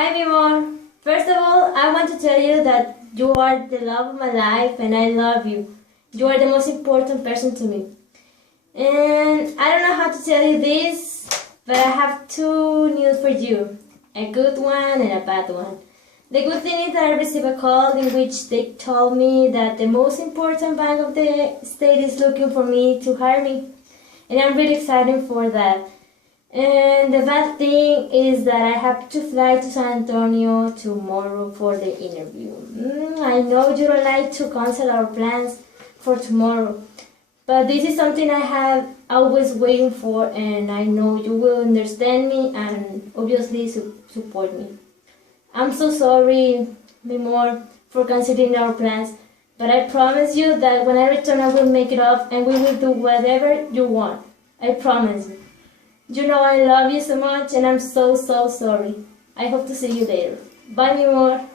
Hi, Mimor. First of all, I want to tell you that you are the love of my life and I love you. You are the most important person to me. And I don't know how to tell you this, but I have two news for you. A good one and a bad one. The good thing is that I received a call in which they told me that the most important bank of the state is looking for me to hire me. And I'm really excited for that. And the bad thing is that I have to fly to San Antonio tomorrow for the interview. I know you don't like to cancel our plans for tomorrow, but this is something I have always waiting for, and I know you will understand me and obviously support me. I'm so sorry, Mimor, for canceling our plans, but I promise you that when I return I will make it up and we will do whatever you want. I promise you. You know I love you so much and I'm so sorry. I hope to see you later. Bye, Mimor.